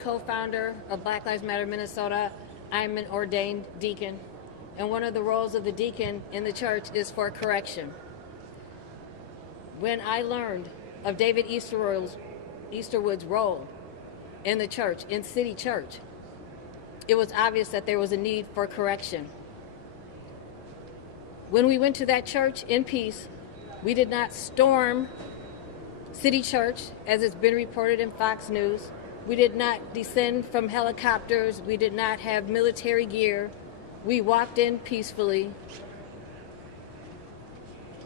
Co-founder of Black Lives Matter Minnesota. I'm an ordained deacon, and one of the roles of the deacon in the church is for correction. When I learned of David Easterwood's role in the church, in City Church, it was obvious that there was a need for correction. When we went to that church in peace, we did not storm City Church, as it's been reported in Fox News. We did not descend from helicopters. We did not have military gear. We walked in peacefully.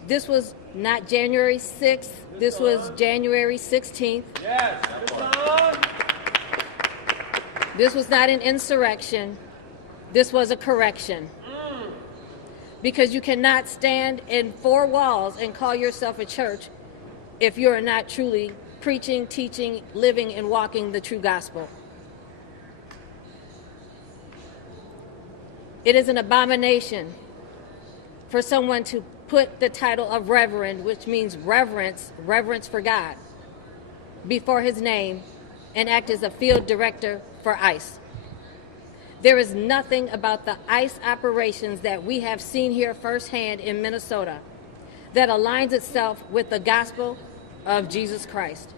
This was not January 6th. This was January 16th. Yes. This was not an insurrection. This was a correction. Because you cannot stand in four walls and call yourself a church if you are not truly preaching, teaching, living, and walking the true gospel. It is an abomination for someone to put the title of reverend, which means reverence for God, before his name and act as a field director for ICE. There is nothing about the ICE operations that we have seen here firsthand in Minnesota that aligns itself with the gospel of Jesus Christ.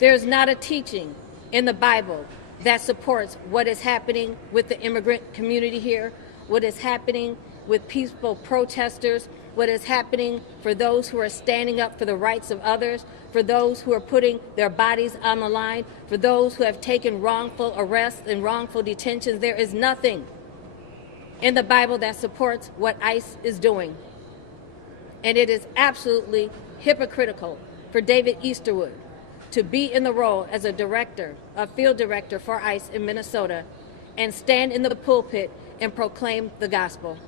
There is not a teaching in the Bible that supports what is happening with the immigrant community here, what is happening with peaceful protesters, what is happening for those who are standing up for the rights of others, for those who are putting their bodies on the line, for those who have taken wrongful arrests and wrongful detentions. There is nothing in the Bible that supports what ICE is doing. And it is absolutely hypocritical for David Easterwood to be in the role as a director, a field director for ICE in Minnesota, and stand in the pulpit and proclaim the gospel.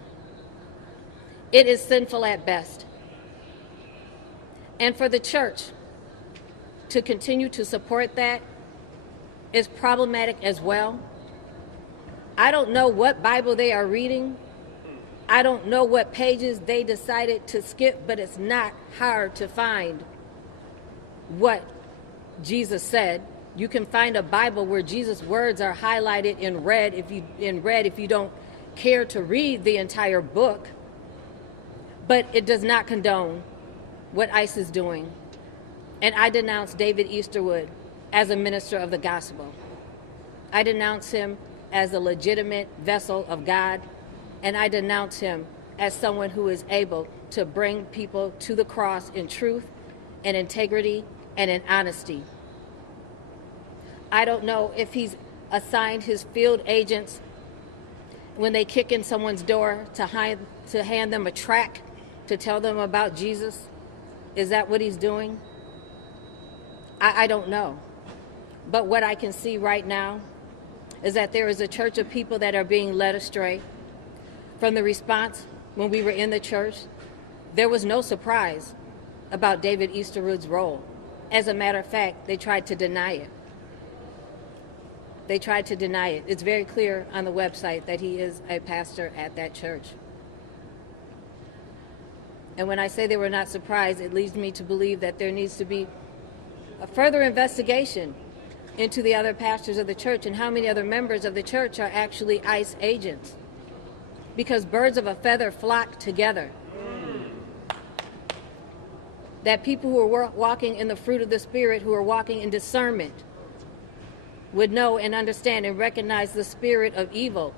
It is sinful at best. And for the church to continue to support that is problematic as well. I don't know what Bible they are reading. I don't know what pages they decided to skip, but it's not hard to find what Jesus said. You can find a Bible where Jesus' words are highlighted in red if you don't care to read the entire book. But it does not condone what ICE is doing. And I denounce David Easterwood as a minister of the gospel. I denounce him as a legitimate vessel of God, and I denounce him as someone who is able to bring people to the cross in truth and integrity and in honesty. I don't know if he's assigned his field agents when they kick in someone's door to hand them a tract to tell them about Jesus. Is that what he's doing? I don't know. But what I can see right now is that there is a church of people that are being led astray. From the response when we were in the church, there was no surprise about David Easterwood's role. As a matter of fact, they tried to deny it. They tried to deny it. It's very clear on the website that he is a pastor at that church. And when I say they were not surprised, it leads me to believe that there needs to be a further investigation into the other pastors of the church and how many other members of the church are actually ICE agents. Because birds of a feather flock together. That people who are walking in the fruit of the Spirit, who are walking in discernment, would know and understand and recognize the spirit of evil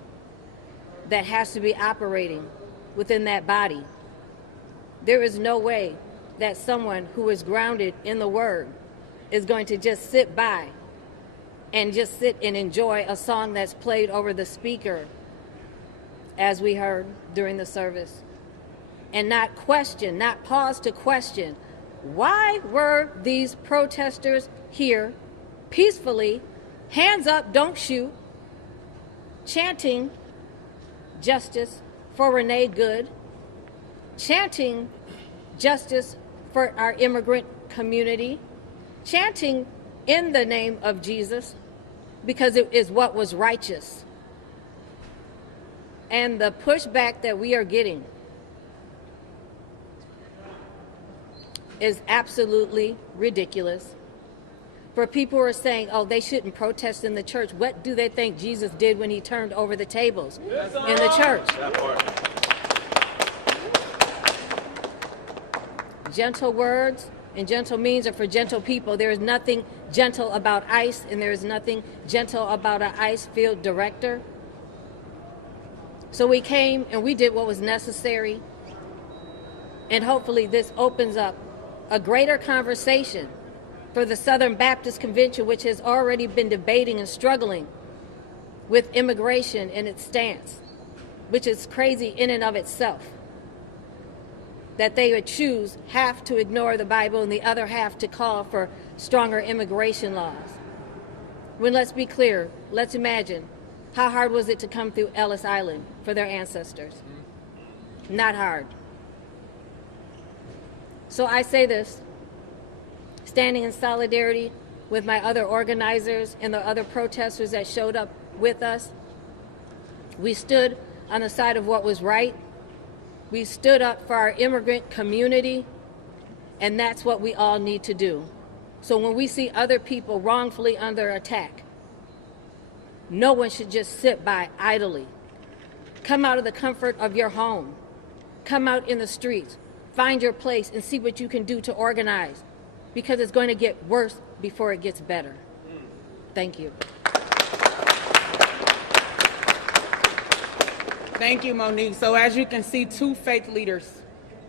that has to be operating within that body. There is no way that someone who is grounded in the Word is going to just sit by and just sit and enjoy a song that's played over the speaker, as we heard during the service, and not question, not pause to question, why were these protesters here peacefully, hands up, don't shoot, chanting justice for Renee Good, chanting justice for our immigrant community, chanting in the name of Jesus, because it is what was righteous. And the pushback that we are getting is absolutely ridiculous. For people who are saying, oh, they shouldn't protest in the church, what do they think Jesus did when he turned over the tables in the church? Gentle words and gentle means are for gentle people. There is nothing gentle about ICE, and there is nothing gentle about an ICE field director. So we came and we did what was necessary, and hopefully this opens up a greater conversation for the Southern Baptist Convention, which has already been debating and struggling with immigration and its stance, which is crazy in and of itself, that they would choose half to ignore the Bible and the other half to call for stronger immigration laws. When, let's be clear, let's imagine, how hard was it to come through Ellis Island for their ancestors? Not hard. So I say this, standing in solidarity with my other organizers and the other protesters that showed up with us. We stood on the side of what was right. We stood up for our immigrant community, and that's what we all need to do. So when we see other people wrongfully under attack, no one should just sit by idly. Come out of the comfort of your home. Come out in the streets. Find your place and see what you can do to organize, because it's going to get worse before it gets better. Thank you. Thank you, Monique. So as you can see, 2 faith leaders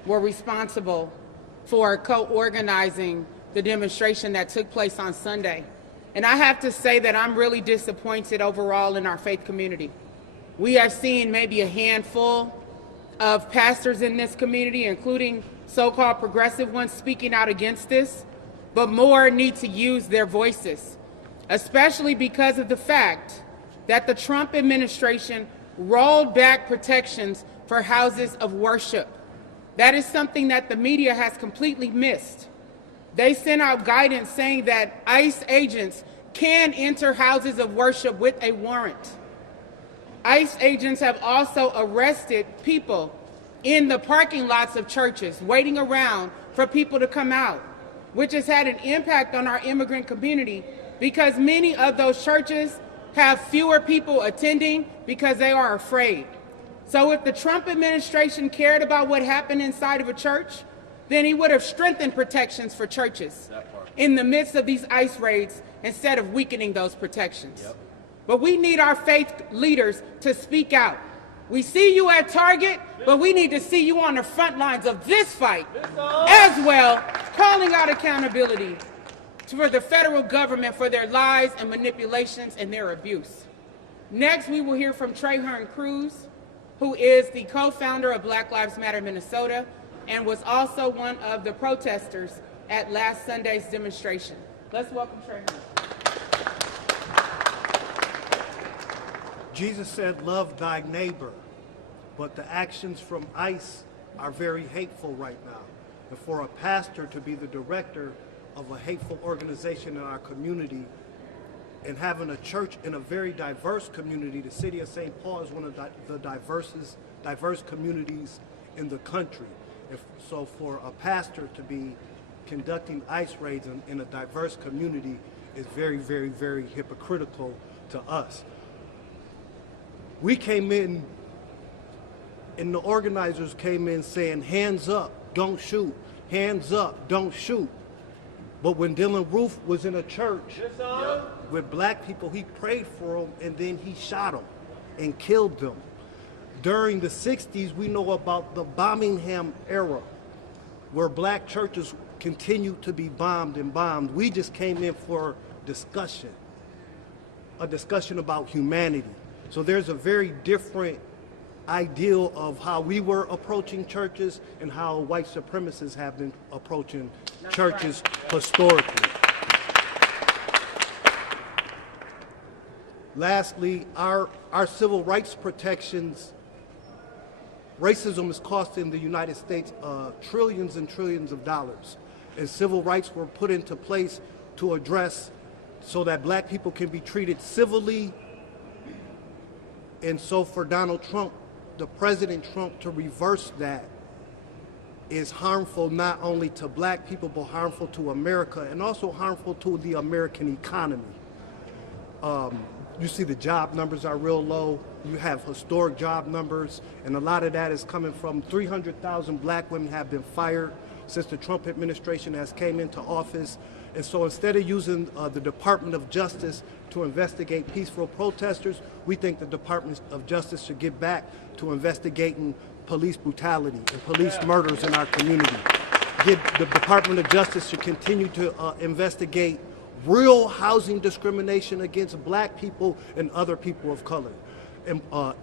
were responsible for co-organizing the demonstration that took place on Sunday. And I have to say that I'm really disappointed overall in our faith community. We have seen maybe a handful of pastors in this community, including so-called progressive ones, speaking out against this, but more need to use their voices, especially because of the fact that the Trump administration rolled back protections for houses of worship. That is something that the media has completely missed. They sent out guidance saying that ICE agents can enter houses of worship with a warrant. ICE agents have also arrested people in the parking lots of churches, waiting around for people to come out, which has had an impact on our immigrant community because many of those churches have fewer people attending because they are afraid. So if the Trump administration cared about what happened inside of a church, then he would have strengthened protections for churches in the midst of these ICE raids instead of weakening those protections. Yep. But we need our faith leaders to speak out. We see you at Target, but we need to see you on the front lines of this fight as well, calling out accountability for the federal government for their lies and manipulations and their abuse. Next, we will hear from Trahern Cruz, who is the co-founder of Black Lives Matter Minnesota and was also one of the protesters at last Sunday's demonstration. Let's welcome Trahern. Jesus said, love thy neighbor, but the actions from ICE are very hateful right now. And for a pastor to be the director of a hateful organization in our community and having a church in a very diverse community, the city of St. Paul is one of the diverse communities in the country. So for a pastor to be conducting ICE raids in a diverse community is very, very, very hypocritical to us. We came in, and the organizers came in saying, hands up, don't shoot. Hands up, don't shoot. But when Dylan Roof was in a church with black people, he prayed for them, and then he shot them and killed them. During the 60s, we know about the Birmingham era, where black churches continued to be bombed and bombed. We just came in for discussion, a discussion about humanity. So there's a very different ideal of how we were approaching churches and how white supremacists have been approaching churches historically. Lastly, our civil rights protections, racism is costing the United States trillions and trillions of dollars. And civil rights were put into place to address so that black people can be treated civilly. And so for Donald Trump, the President Trump, to reverse that is harmful not only to black people, but harmful to America and also harmful to the American economy. You see the job numbers are real low. You have historic job numbers, and a lot of that is coming from 300,000 black women have been fired since the Trump administration has came into office. And so instead of using the Department of Justice to investigate peaceful protesters, we think the Department of Justice should get back to investigating police brutality and police murders in our community. The Department of Justice should continue to investigate real housing discrimination against black people and other people of color,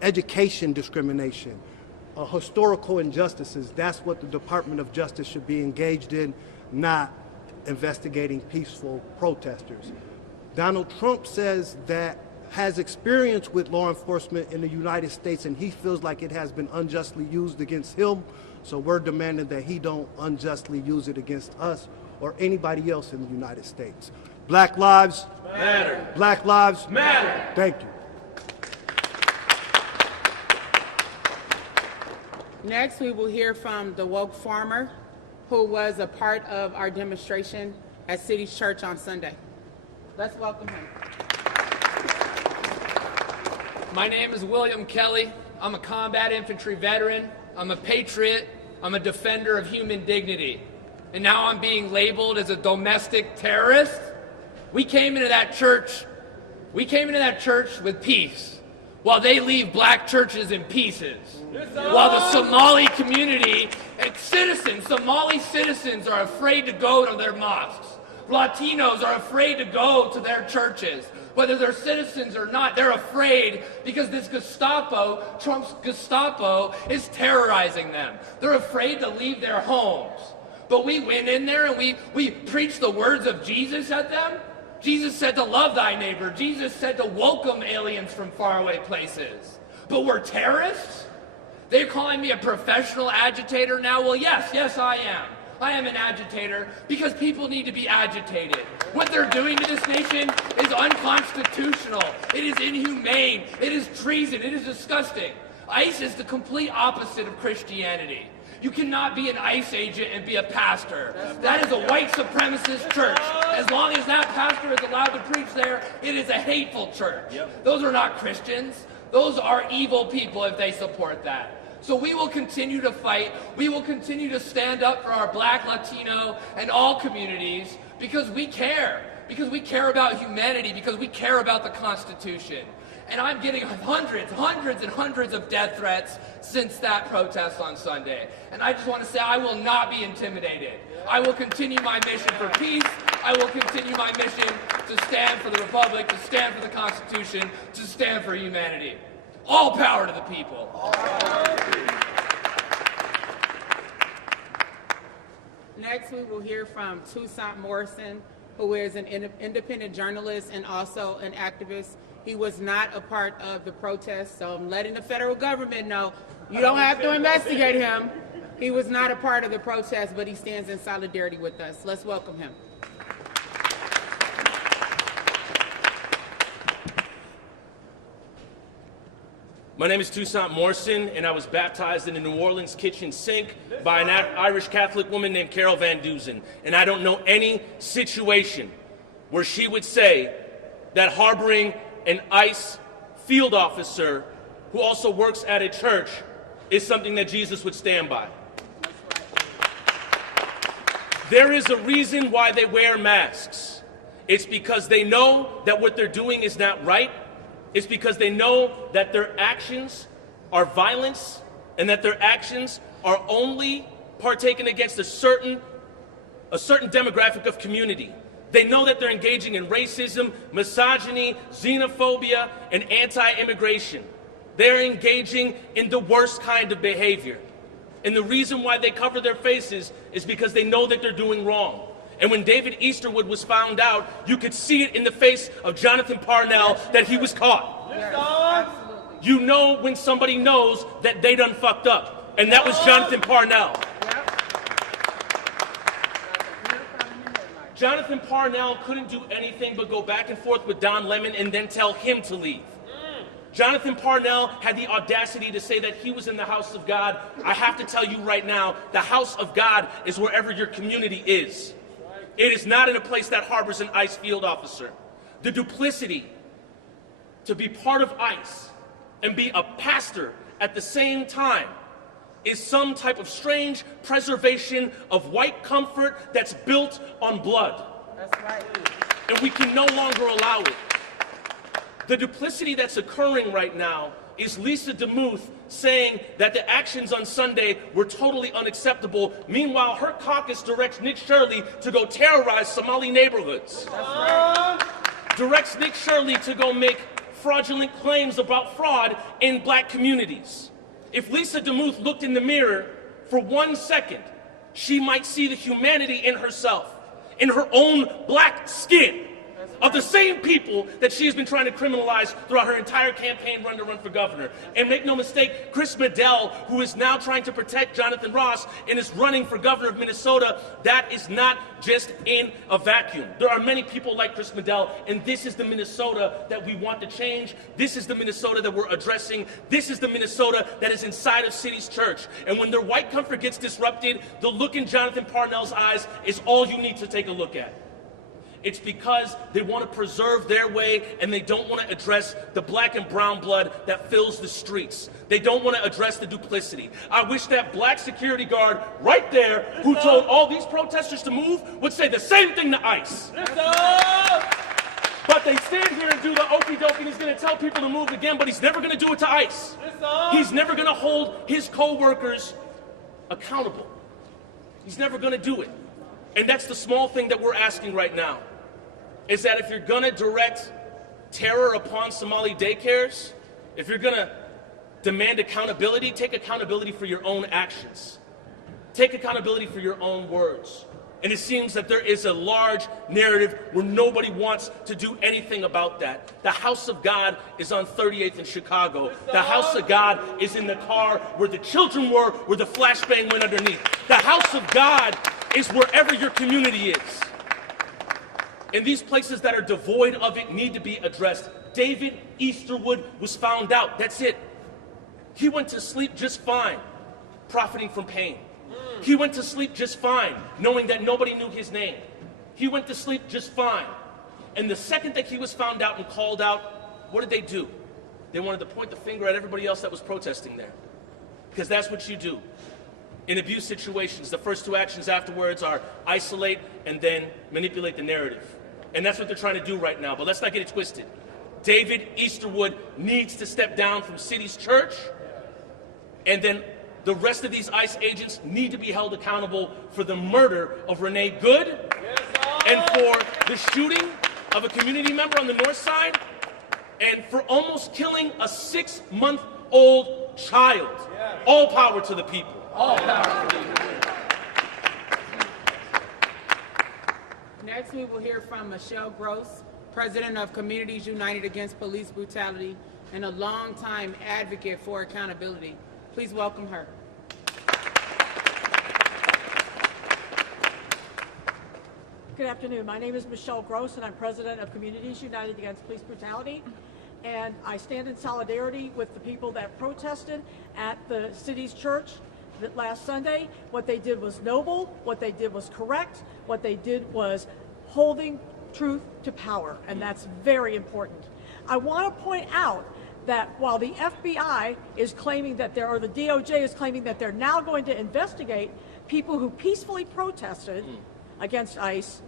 education discrimination, historical injustices. That's what the Department of Justice should be engaged in, not investigating peaceful protesters. Donald Trump says that has experience with law enforcement in the United States, and he feels like it has been unjustly used against him. So we're demanding that he don't unjustly use it against us or anybody else in the United States. Black lives matter. Black lives matter. Thank you. Next, we will hear from the woke farmer who was a part of our demonstration at City's Church on Sunday. Let's welcome him. My name is William Kelly. I'm a combat infantry veteran. I'm a patriot. I'm a defender of human dignity. And now I'm being labeled as a domestic terrorist. We came into that church with peace, while they leave black churches in pieces. While the Somali community and Somali citizens are afraid to go to their mosques. Latinos are afraid to go to their churches. Whether they're citizens or not, they're afraid because this Gestapo, Trump's Gestapo, is terrorizing them. They're afraid to leave their homes. But we went in there and we preached the words of Jesus at them. Jesus said to love thy neighbor. Jesus said to welcome aliens from faraway places. But we're terrorists? They're calling me a professional agitator now? Well, yes, I am. I am an agitator because people need to be agitated. What they're doing to this nation is unconstitutional. It is inhumane. It is treason. It is disgusting. ICE is the complete opposite of Christianity. You cannot be an ICE agent and be a pastor. That is a white supremacist church. As long as that pastor is allowed to preach there, it is a hateful church. Those are not Christians. Those are evil people if they support that. So we will continue to fight. We will continue to stand up for our black, Latino, and all communities because we care. Because we care about humanity. Because we care about the Constitution. And I'm getting hundreds of death threats since that protest on Sunday. And I just want to say I will not be intimidated. I will continue my mission for peace. I will continue my mission to stand for the Republic, to stand for the Constitution, to stand for humanity. All power to the people. Next, we will hear from Toussaint Morrison, who is an independent journalist and also an activist. He was not a part of the protest, so I'm letting the federal government know you don't have to investigate him. He was not a part of the protest, but he stands in solidarity with us. Let's welcome him. My name is Toussaint Morrison, and I was baptized in a New Orleans kitchen sink by an Irish Catholic woman named Carol Van Dusen. And I don't know any situation where she would say that harboring an ICE field officer who also works at a church is something that Jesus would stand by. There is a reason why they wear masks. It's because they know that what they're doing is not right. It's because they know that their actions are violence and that their actions are only partaken against a certain demographic of community. They know that they're engaging in racism, misogyny, xenophobia, and anti-immigration. They're engaging in the worst kind of behavior. And the reason why they cover their faces is because they know that they're doing wrong. And when David Easterwood was found out, you could see it in the face of Jonathan Parnell that he was caught. Yes, you know when somebody knows that they done fucked up. And that was Jonathan Parnell. Jonathan Parnell couldn't do anything but go back and forth with Don Lemon and then tell him to leave. Jonathan Parnell had the audacity to say that he was in the house of God. I have to tell you right now, the house of God is wherever your community is. It is not in a place that harbors an ICE field officer. The duplicity to be part of ICE and be a pastor at the same time is some type of strange preservation of white comfort that's built on blood. That's right. And we can no longer allow it. The duplicity that's occurring right now is Lisa DeMuth saying that the actions on Sunday were totally unacceptable. Meanwhile, her caucus directs Nick Shirley to go terrorize Somali neighborhoods. Directs Nick Shirley to go make fraudulent claims about fraud in black communities. If Lisa DeMuth looked in the mirror for 1 second, she might see the humanity in herself, in her own black skin, of the same people that she has been trying to criminalize throughout her entire campaign run for governor. And make no mistake, Chris Medell, who is now trying to protect Jonathan Ross and is running for governor of Minnesota, that is not just in a vacuum. There are many people like Chris Medell, and this is the Minnesota that we want to change. This is the Minnesota that we're addressing. This is the Minnesota that is inside of City's Church. And when their white comfort gets disrupted, the look in Jonathan Parnell's eyes is all you need to take a look at. It's because they want to preserve their way and they don't want to address the black and brown blood that fills the streets. They don't want to address the duplicity. I wish that black security guard right there who told all these protesters to move would say the same thing to ICE. But they stand here and do the okie dokie and he's going to tell people to move again, but he's never going to do it to ICE. He's never going to hold his co-workers accountable. He's never going to do it. And that's the small thing that we're asking right now. Is that if you're going to direct terror upon Somali daycares, if you're going to demand accountability, take accountability for your own actions. Take accountability for your own words. And it seems that there is a large narrative where nobody wants to do anything about that. The house of God is on 38th in Chicago. The house of God is in the car where the children were, where the flashbang went underneath. The house of God is wherever your community is. And these places that are devoid of it need to be addressed. David Easterwood was found out. That's it. He went to sleep just fine, profiting from pain. He went to sleep just fine, knowing that nobody knew his name. He went to sleep just fine. And the second that he was found out and called out, what did they do? They wanted to point the finger at everybody else that was protesting there. Because that's what you do. In abuse situations, the first two actions afterwards are isolate and then manipulate the narrative. And that's what they're trying to do right now. But let's not get it twisted. David Easterwood needs to step down from City's Church. And then the rest of these ICE agents need to be held accountable for the murder of Renee Good and for the shooting of a community member on the north side and for almost killing a 6-month-old child. All power to the people. All power to the people. Next, we will hear from Michelle Gross, president of Communities United Against Police Brutality and a longtime advocate for accountability. Please welcome her. Good afternoon. My name is Michelle Gross, and I'm president of Communities United Against Police Brutality. And I stand in solidarity with the people that protested at the city's church last Sunday. What they did was noble. What they did was correct. What they did was holding truth to power, and that's very important. I want to point out that while the FBI is claiming that or the DOJ is claiming that they're now going to investigate people who peacefully protested against ICE,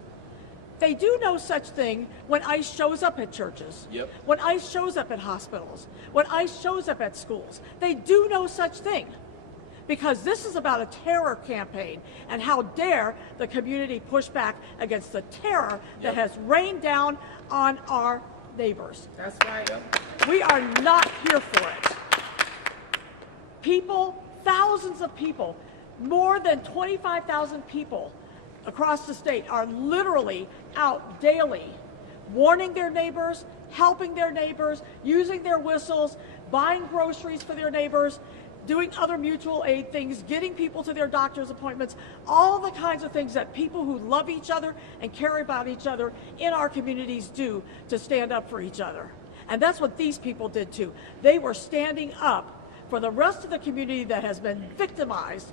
they do no such thing when ICE shows up at churches, when ICE shows up at hospitals, when ICE shows up at schools. They do no such thing, because this is about a terror campaign, and how dare the community push back against the terror that has rained down on our neighbors. That's right. We are not here for it. People, thousands of people, more than 25,000 people across the state are literally out daily warning their neighbors, helping their neighbors, using their whistles, buying groceries for their neighbors, doing other mutual aid things, getting people to their doctor's appointments, all the kinds of things that people who love each other and care about each other in our communities do to stand up for each other. And that's what these people did too. They were standing up for the rest of the community that has been victimized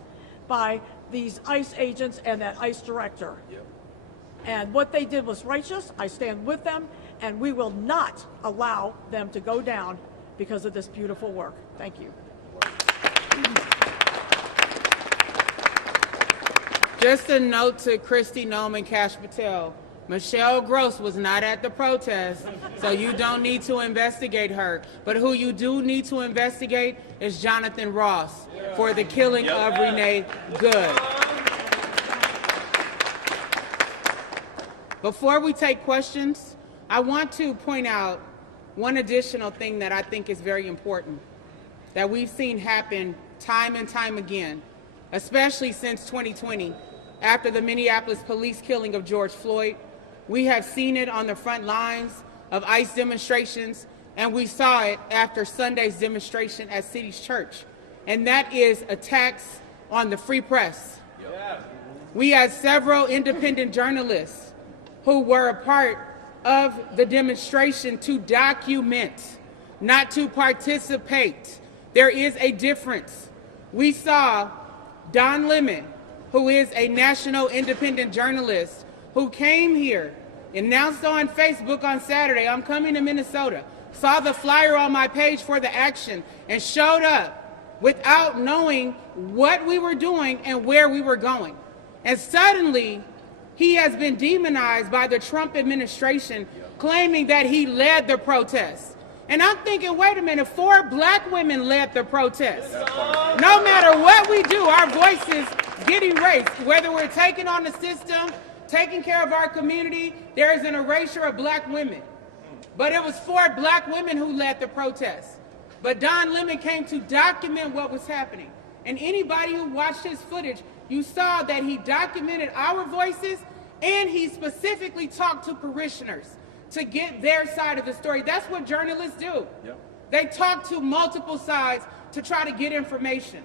by these ICE agents and that ICE director. Yep. And what they did was righteous. I stand with them, and we will not allow them to go down because of this beautiful work. Thank you. Just a note to Christy Nome and Cash Patel. Michelle Gross was not at the protest, so you don't need to investigate her. But who you do need to investigate is Jonathan Ross for the killing of Renee Good. Before we take questions, I want to point out one additional thing that I think is very important that we've seen happen time and time again, especially since 2020, after the Minneapolis police killing of George Floyd. We have seen it on the front lines of ICE demonstrations, and we saw it after Sunday's demonstration at City's Church, and that is attacks on the free press. We had several independent journalists who were a part of the demonstration to document, not to participate. There is a difference. We saw Don Lemon, who is a national independent journalist, who came here, announced on Facebook on Saturday, I'm coming to Minnesota, saw the flyer on my page for the action, and showed up without knowing what we were doing and where we were going. And suddenly, he has been demonized by the Trump administration, claiming that he led the protests. And I'm thinking, wait a minute, 4 black women led the protests. No matter what we do, our voices get erased. Whether we're taking on the system, taking care of our community, there is an erasure of black women. But it was 4 black women who led the protests. But Don Lemon came to document what was happening. And anybody who watched his footage, you saw that he documented our voices, and he specifically talked to parishioners to get their side of the story. That's what journalists do. Yep. They talk to multiple sides to try to get information.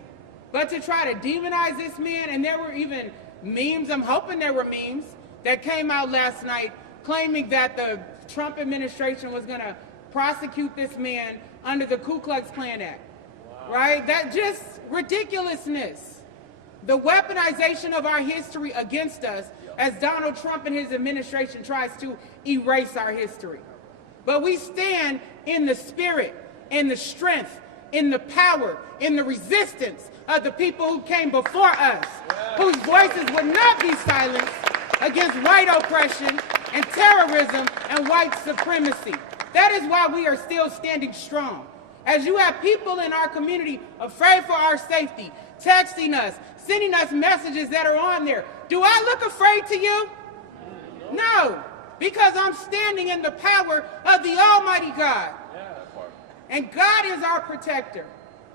But to try to demonize this man, and there were even memes, I'm hoping there were memes, that came out last night claiming that the Trump administration was going to prosecute this man under the Ku Klux Klan Act. Wow. Right? That just ridiculousness. The weaponization of our history against us as Donald Trump and his administration tries to erase our history. But we stand in the spirit, in the strength, in the power, in the resistance of the people who came before us, whose voices would not be silenced against white oppression and terrorism and white supremacy. That is why we are still standing strong. As you have people in our community afraid for our safety, texting us, sending us messages that are on there, do I look afraid to you? No, because I'm standing in the power of the Almighty God. And God is our protector.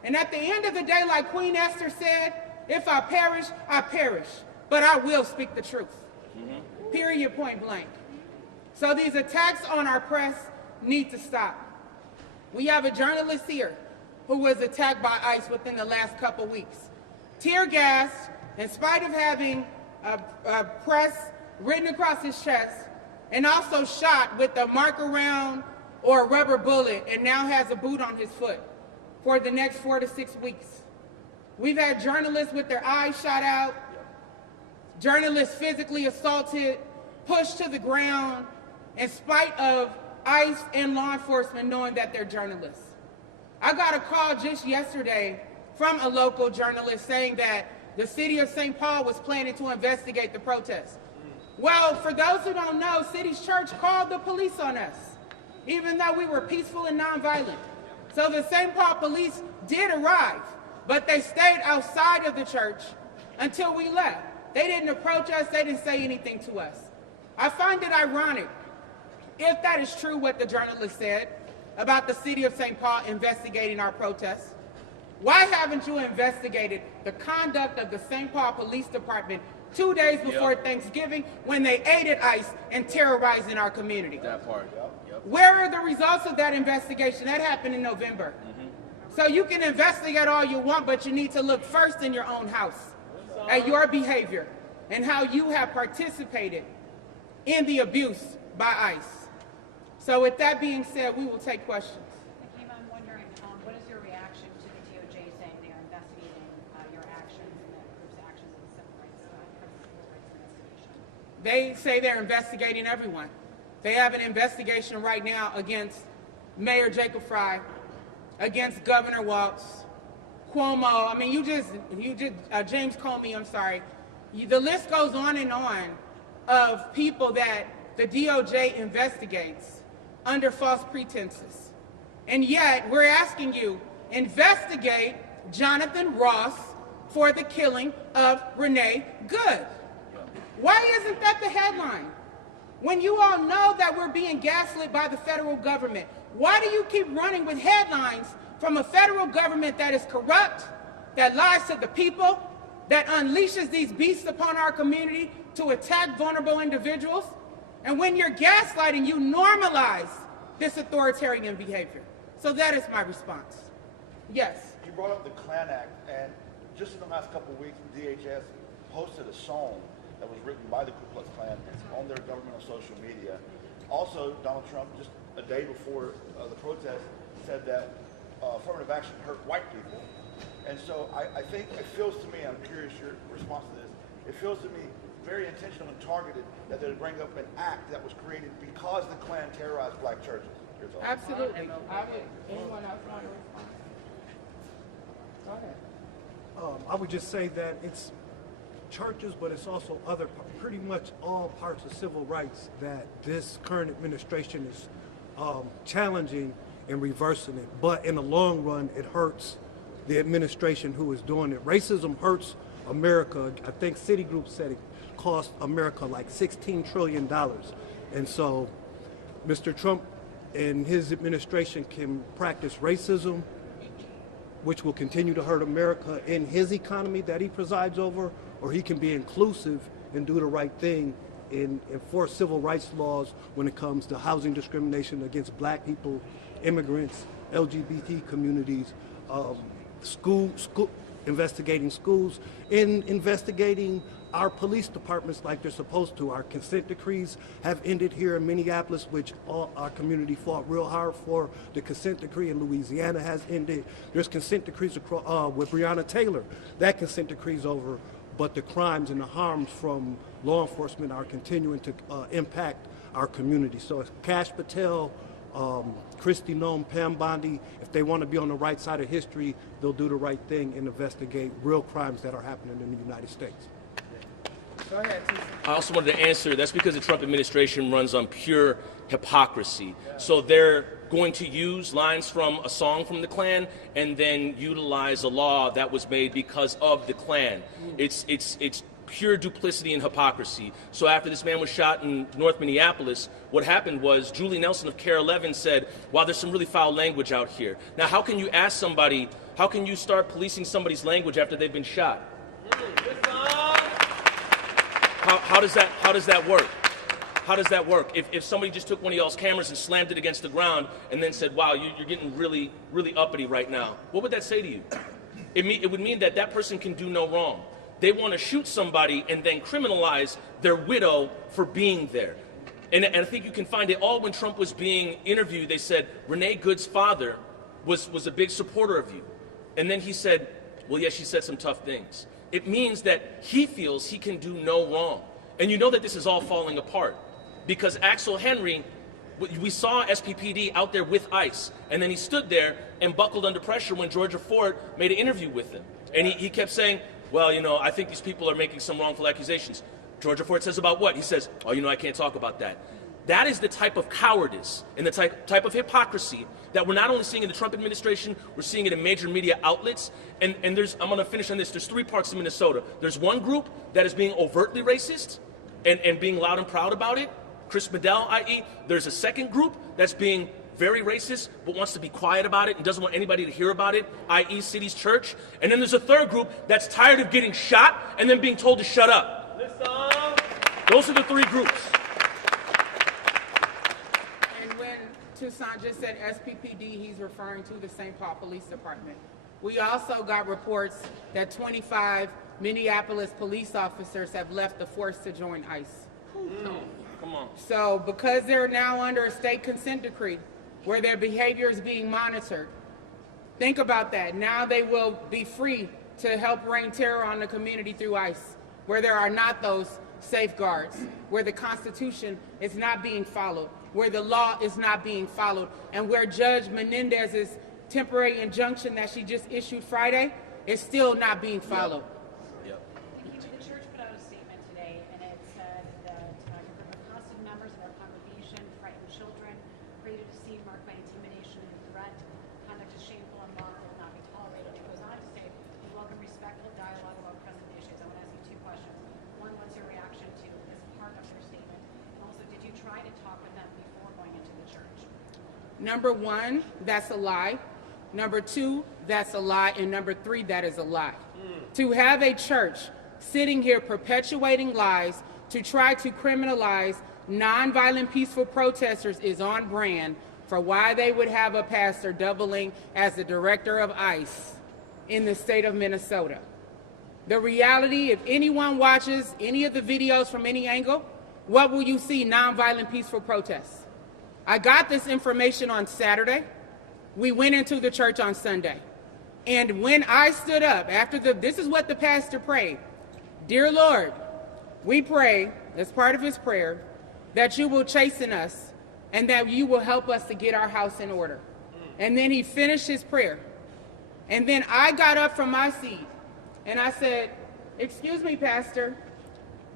And at the end of the day, like Queen Esther said, if I perish, I perish. But I will speak the truth. Period, point blank. So these attacks on our press need to stop. We have a journalist here who was attacked by ICE within the last couple weeks. Tear gas, in spite of having a press written across his chest, and also shot with a marker round or a rubber bullet, and now has a boot on his foot for the next 4 to 6 weeks. We've had journalists with their eyes shot out, journalists physically assaulted, pushed to the ground, in spite of ICE and law enforcement knowing that they're journalists. I got a call just yesterday from a local journalist saying that the city of St. Paul was planning to investigate the protest. Well, for those who don't know, City's Church called the police on us, even though we were peaceful and nonviolent. So the St. Paul police did arrive, but they stayed outside of the church until we left. They didn't approach us, they didn't say anything to us. I find it ironic, if that is true what the journalist said about the city of St. Paul investigating our protests. Why haven't you investigated the conduct of the St. Paul Police Department 2 days before Thanksgiving when they aided ICE in terrorizing our community? That part. Where are the results of that investigation? That happened in November. So you can investigate all you want, but you need to look first in your own house at your behavior and how you have participated in the abuse by ICE. So with that being said, we will take questions. Hakeem, I'm wondering, what is your reaction to the DOJ saying they are investigating your actions and the group's actions in the civil rights investigation? They say they're investigating everyone. They have an investigation right now against Mayor Jacob Fry, against Governor Walz, Cuomo. I mean, James Comey, I'm sorry. The list goes on of people that the DOJ investigates under false pretenses. And yet, we're asking you, investigate Jonathan Ross for the killing of Renee Good. Why isn't that the headline? When you all know that we're being gaslit by the federal government, why do you keep running with headlines from a federal government that is corrupt, that lies to the people, that unleashes these beasts upon our community to attack vulnerable individuals? And when you're gaslighting, you normalize this authoritarian behavior. So that is my response. Yes. You brought up the Klan Act, and just in the last couple of weeks, DHS posted a song that was written by the Ku Klux Klan on their governmental social media. Also, Donald Trump, just a day before the protest, said that affirmative action hurt white people. And so I think it feels to me, I'm curious your response to this, it feels to me very intentional and targeted that they bring up an act that was created because the Klan terrorized black churches. Absolutely. Anyone else want to respond? Go ahead. I would just say that it's churches, but it's also pretty much all parts of civil rights that this current administration is challenging and reversing it. But in the long run, it hurts the administration who is doing it. Racism hurts America. I think Citigroup said it cost America like $16 trillion. And so Mr. Trump and his administration can practice racism, which will continue to hurt America in his economy that he presides over, or he can be inclusive and do the right thing and enforce civil rights laws when it comes to housing discrimination against black people, immigrants, LGBT communities, investigating schools, and investigating our police departments like they're supposed to. Our consent decrees have ended here in Minneapolis, which our community fought real hard for. The consent decree in Louisiana has ended. There's consent decrees with Breonna Taylor. That consent decree's over, but the crimes and the harms from law enforcement are continuing to impact our community. So it's Kash Patel, Kristi Noem, Pam Bondi, if they want to be on the right side of history, they'll do the right thing and investigate real crimes that are happening in the United States. Go ahead, Tisa. I also wanted to answer, that's because the Trump administration runs on pure hypocrisy. So they're going to use lines from a song from the Klan and then utilize a law that was made because of the Klan. It's pure duplicity and hypocrisy. So after this man was shot in North Minneapolis, what happened was Julie Nelson of KARE 11 said, wow, there's some really foul language out here. Now, how can you ask somebody, how can you start policing somebody's language after they've been shot? How does that work? How does that work? If somebody just took one of y'all's cameras and slammed it against the ground and then said, wow, you're getting really, really uppity right now, what would that say to you? It would mean that that person can do no wrong. They want to shoot somebody and then criminalize their widow for being there. And I think you can find it all when Trump was being interviewed. They said, Renee Good's father was a big supporter of you. And then he said, well, yes, she said some tough things. It means that he feels he can do no wrong. And you know that this is all falling apart because Axel Henry, we saw SPPD out there with ICE, and then he stood there and buckled under pressure when Georgia Ford made an interview with him. And he kept saying, well, you know, I think these people are making some wrongful accusations. Georgia Ford says about what? He says, oh, you know, I can't talk about that. That is the type of cowardice and the type of hypocrisy that we're not only seeing in the Trump administration, we're seeing it in major media outlets. And I'm going to finish on this. There's 3 parts of Minnesota. There's one group that is being overtly racist and being loud and proud about it. Chris Medell, i.e. There's a second group that's being very racist but wants to be quiet about it and doesn't want anybody to hear about it, i.e. City's Church. And then there's a third group that's tired of getting shot and then being told to shut up. Listen. Those are the 3 groups. And when Toussaint just said SPPD, he's referring to the St. Paul Police Department. We also got reports that 25 Minneapolis police officers have left the force to join ICE. Come on. So because they're now under a state consent decree where their behavior is being monitored, think about that. Now they will be free to help rain terror on the community through ICE, where there are not those safeguards, where the Constitution is not being followed, where the law is not being followed, and where Judge Menendez's temporary injunction that she just issued Friday is still not being followed. The church put out a statement today, and it said that a group of constant members of our congregation frighten children, created a scene marked by intimidation and threat. Conduct is shameful and lawful, will not be tolerated. It goes on to say, we welcome respectful dialogue about present issues. I want to ask you two questions. One, what's your reaction to this part of their statement? And also, did you try to talk with them before going into the church? Number one, that's a lie. Number two, that's a lie. And number three, that is a lie. To have a church sitting here perpetuating lies to try to criminalize nonviolent peaceful protesters is on brand for why they would have a pastor doubling as the director of ICE in the state of Minnesota. The reality, if anyone watches any of the videos from any angle, what will you see? Nonviolent peaceful protests. I got this information on Saturday. We went into the church on Sunday. And when I stood up after this is what the pastor prayed. Dear Lord, we pray, as part of his prayer, that you will chasten us and that you will help us to get our house in order. And then he finished his prayer. And then I got up from my seat and I said, excuse me, Pastor,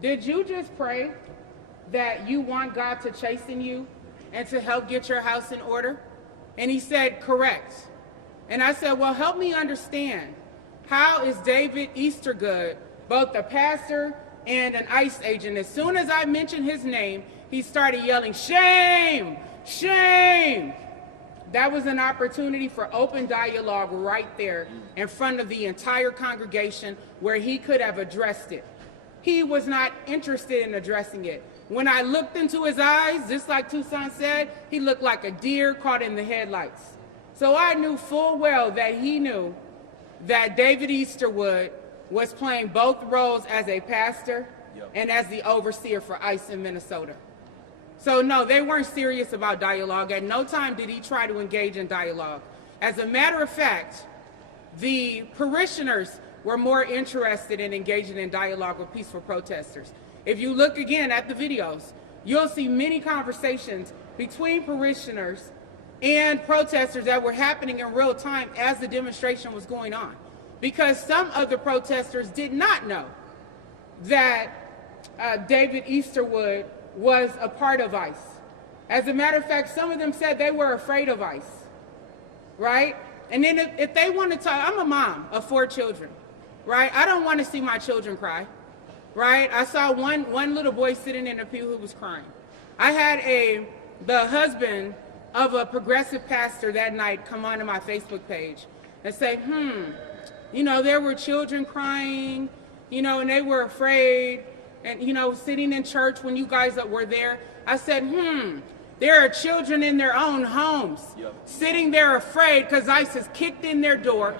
did you just pray that you want God to chasten you and to help get your house in order? And he said, correct. And I said, well, help me understand. How is David Easterwood both a pastor and an ICE agent? As soon as I mentioned his name, he started yelling, shame, shame. That was an opportunity for open dialogue right there in front of the entire congregation where he could have addressed it. He was not interested in addressing it. When I looked into his eyes, just like Tucson said, he looked like a deer caught in the headlights. So I knew full well that he knew that David Easterwood was playing both roles as a pastor and as the overseer for ICE in Minnesota. So no, they weren't serious about dialogue. At no time did he try to engage in dialogue. As a matter of fact, the parishioners were more interested in engaging in dialogue with peaceful protesters. If you look again at the videos, you'll see many conversations between parishioners and protesters that were happening in real time as the demonstration was going on. Because some of the protesters did not know that David Easterwood was a part of ICE. As a matter of fact, some of them said they were afraid of ICE, right? And then if they want to talk, I'm a mom of 4 children, right? I don't want to see my children cry, right? I saw one little boy sitting in a pew who was crying. I had the husband of a progressive pastor that night come onto my Facebook page and say, you know, there were children crying, you know, and they were afraid, and, you know, sitting in church when you guys were there. I said, there are children in their own homes sitting there afraid because ICE has kicked in their door,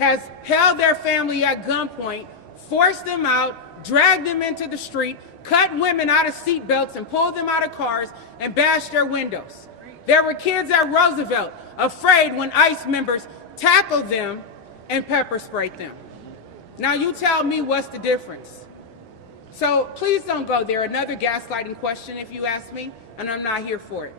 has held their family at gunpoint, forced them out, dragged them into the street, cut women out of seatbelts and pulled them out of cars and bashed their windows. There were kids at Roosevelt afraid when ICE members tackled them and pepper sprayed them. Now you tell me what's the difference. So please don't go there. Another gaslighting question if you ask me, and I'm not here for it.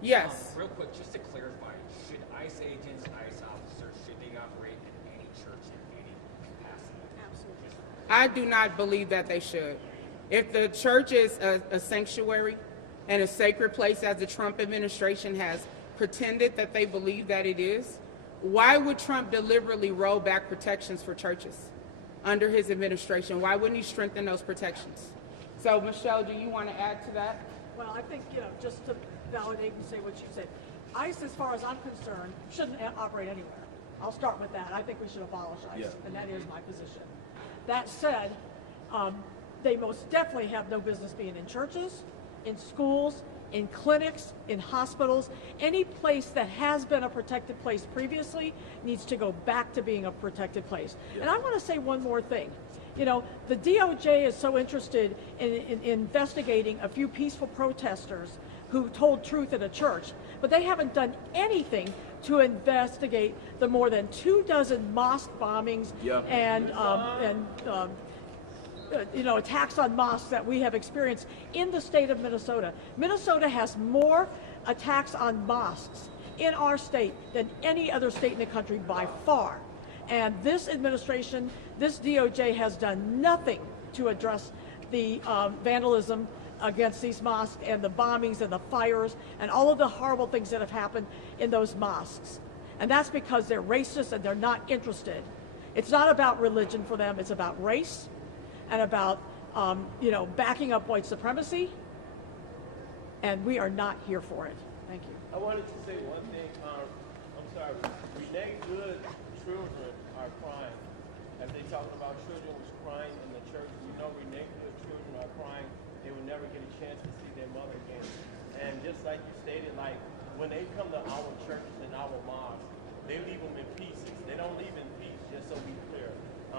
Yes. Real quick, just to clarify, should ICE agents, ICE officers, should they operate in any church in any capacity? Absolutely. I do not believe that they should. If the church is a sanctuary and a sacred place, as the Trump administration has pretended that they believe that it is, why would Trump deliberately roll back protections for churches under his administration? Why wouldn't he strengthen those protections? So, Michelle, do you want to add to that? Well, I think, just to validate and say what you said, ICE, as far as I'm concerned, shouldn't operate anywhere. I'll start with that. I think we should abolish ICE, and that is my position. That said, they most definitely have no business being in churches, in schools, in clinics, in hospitals. Any place that has been a protected place previously needs to go back to being a protected place. And I want to say one more thing. You know, the DOJ is so interested in investigating a few peaceful protesters who told truth in a church, but they haven't done anything to investigate the more than 24 mosque bombings and attacks on mosques that we have experienced in the state of Minnesota. Minnesota has more attacks on mosques in our state than any other state in the country by far. And this administration, this DOJ has done nothing to address the vandalism against these mosques and the bombings and the fires and all of the horrible things that have happened in those mosques. And that's because they're racist and they're not interested. It's not about religion for them, it's about race and about backing up white supremacy, and we are not here for it. Thank you. I wanted to say one thing. I'm sorry. Renee Good children are crying. As they talking about children was crying in the church, we know Renee Good children are crying. They will never get a chance to see their mother again. And just like you stated, like when they come to our churches and our mosques, they leave them in pieces. They don't leave in peace, just so we clear.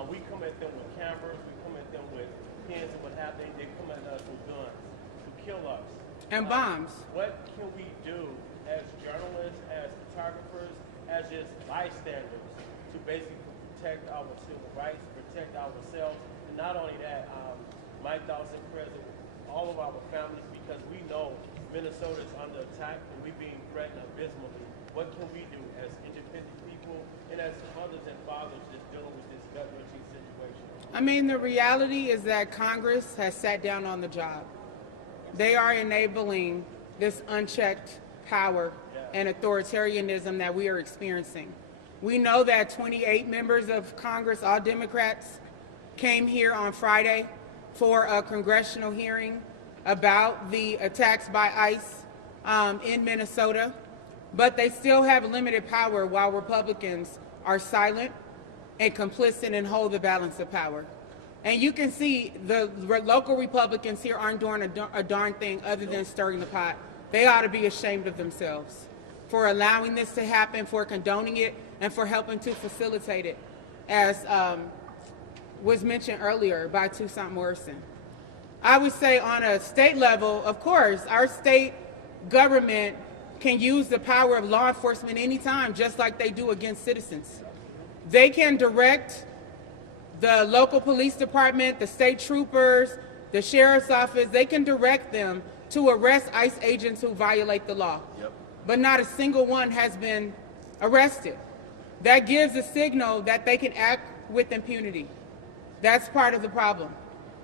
We come at them with cameras, we come at them with pins and what have they come at us with guns to kill us. And bombs. What can we do as journalists, as photographers, as just bystanders to basically protect our civil rights, protect ourselves? And not only that, my thoughts and prayers with all of our families, because we know Minnesota is under attack and we're being threatened abysmally. What can we do as independent people and as mothers and fathers just dealing with this gut-wrenching situation? I mean, the reality is that Congress has sat down on the job. They are enabling this unchecked power and authoritarianism that we are experiencing. We know that 28 members of Congress, all Democrats, came here on Friday for a congressional hearing about the attacks by ICE in Minnesota, but they still have limited power while Republicans are silent and complicit and hold the balance of power. And you can see the local Republicans here aren't doing a darn thing other than stirring the pot. They ought to be ashamed of themselves for allowing this to happen, for condoning it, and for helping to facilitate it, as was mentioned earlier by Toussaint Morrison. I would say on a state level, of course, our state government can use the power of law enforcement anytime, just like they do against citizens. They can direct the local police department, the state troopers, the sheriff's office, they can direct them to arrest ICE agents who violate the law. But not a single one has been arrested. That gives a signal that they can act with impunity. That's part of the problem.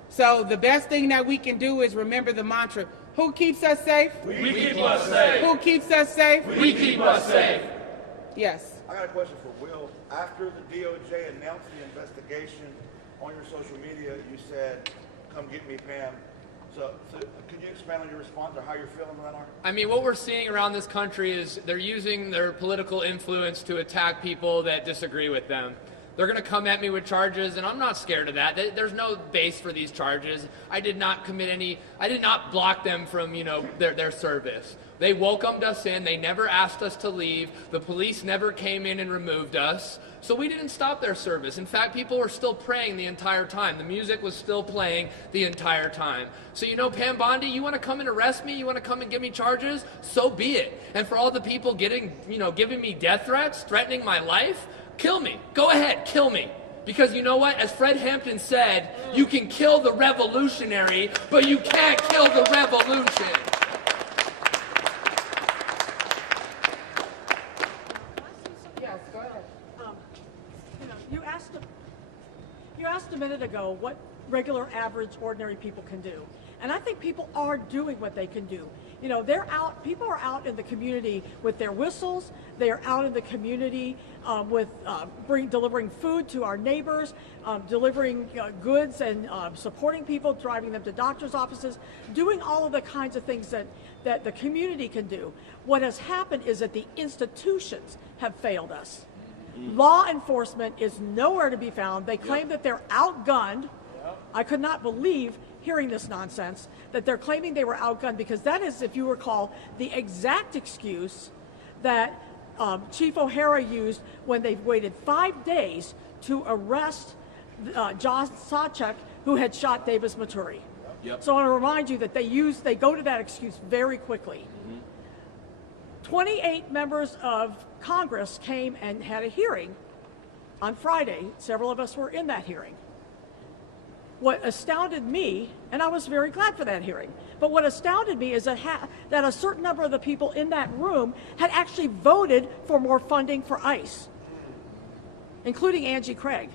So the best thing that we can do is remember the mantra, who keeps us safe? We keep us safe. Who keeps us safe? We keep us safe. Yes. I got a question for Will. After the DOJ announced the investigation on your social media, you said, come get me, Pam. So can you expand on your response or how you're feeling right now? I mean, what we're seeing around this country is they're using their political influence to attack people that disagree with them. They're going to come at me with charges, and I'm not scared of that. There's no base for these charges. I did not block them from, their service. They welcomed us in. They never asked us to leave. The police never came in and removed us. So we didn't stop their service. In fact, people were still praying the entire time. The music was still playing the entire time. So, Pam Bondi, you want to come and arrest me? You want to come and give me charges? So be it. And for all the people giving me death threats, threatening my life, kill me. Go ahead, kill me. Because you know what? As Fred Hampton said, you can kill the revolutionary, but you can't kill the revolution. Yes, go ahead. You asked a minute ago what regular, average, ordinary people can do. And I think people are doing what they can do. People are out in the community with their whistles. They are out in the community delivering food to our neighbors, delivering goods and supporting people, driving them to doctor's offices, doing all of the kinds of things that the community can do. What has happened is that the institutions have failed us. Law enforcement is nowhere to be found. They claim that they're outgunned. I could not believe hearing this nonsense, that they're claiming they were outgunned, because that is, if you recall, the exact excuse that Chief O'Hara used when they waited 5 days to arrest John Sawchuk, who had shot Davis Maturi. Yep. So I want to remind you that they go to that excuse very quickly. 28 members of Congress came and had a hearing on Friday. Several of us were in that hearing. What astounded me, and I was very glad for that hearing, but what astounded me is that a certain number of the people in that room had actually voted for more funding for ICE, including Angie Craig.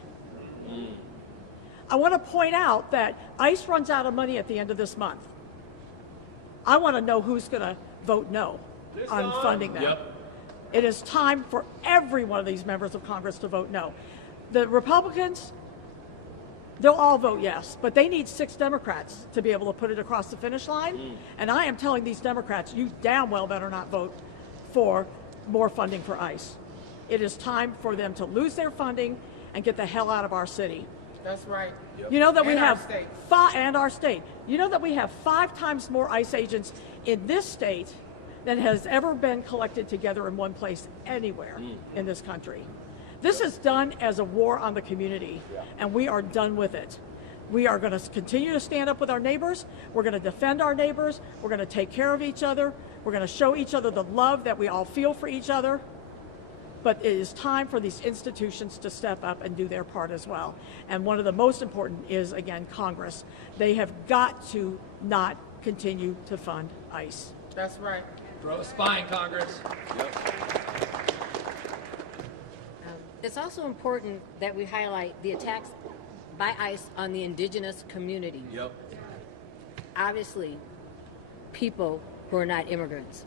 I want to point out that ICE runs out of money at the end of this month. I want to know who's going to vote no on funding them. Yep. It is time for every one of these members of Congress to vote no. The Republicans, they'll all vote yes, but they need 6 Democrats to be able to put it across the finish line. And I am telling these Democrats, you damn well better not vote for more funding for ICE. It is time for them to lose their funding and get the hell out of our city. That's right. You know that we And our have state. and our state. You know that we have 5 times more ICE agents in this state than has ever been collected together in one place anywhere in this country. This is done as a war on the community, and we are done with it. We are going to continue to stand up with our neighbors. We're going to defend our neighbors. We're going to take care of each other. We're going to show each other the love that we all feel for each other. But it is time for these institutions to step up and do their part as well. And one of the most important is, again, Congress. They have got to not continue to fund ICE. That's right. Throw a spine, Congress. It's also important that we highlight the attacks by ICE on the indigenous community. Yep. Obviously, people who are not immigrants,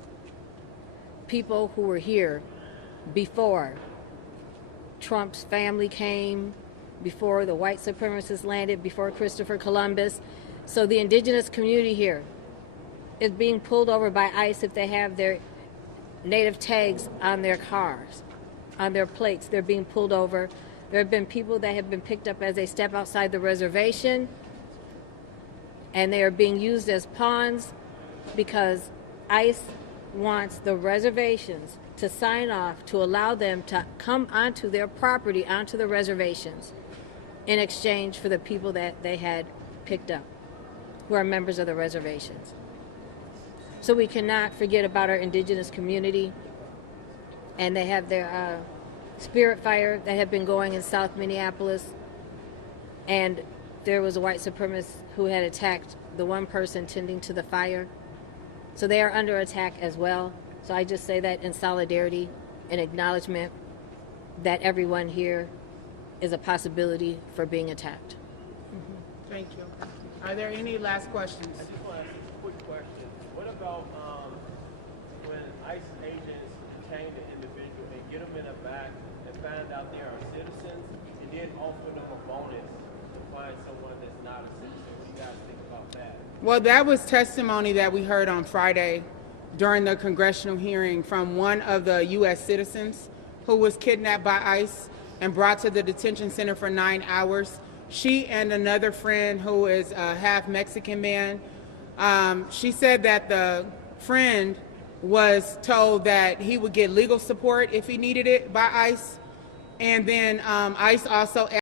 people who were here before Trump's family came, before the white supremacists landed, before Christopher Columbus. So the indigenous community here is being pulled over by ICE if they have their native tags on their cars, on their plates. They're being pulled over. There have been people that have been picked up as they step outside the reservation, and they are being used as pawns because ICE wants the reservations to sign off to allow them to come onto their property, onto the reservations, in exchange for the people that they had picked up, who are members of the reservations. So we cannot forget about our indigenous community, and they have their spirit fire that had been going in South Minneapolis, and there was a white supremacist who had attacked the one person tending to the fire. So they are under attack as well. So I just say that in solidarity and acknowledgement that everyone here is a possibility for being attacked. Thank you. Are there any last questions? I just want to ask a quick question. What about when ICE agents detain the individual and get them in a back and find out they are citizens and then offer them a bonus to find someone that's not a citizen? What do you guys think about that? Well, that was testimony that we heard on Friday during the congressional hearing from one of the U.S. citizens who was kidnapped by ICE and brought to the detention center for 9 hours. She and another friend who is a half Mexican man, she said that the friend was told that he would get legal support if he needed it by ICE. And then ICE also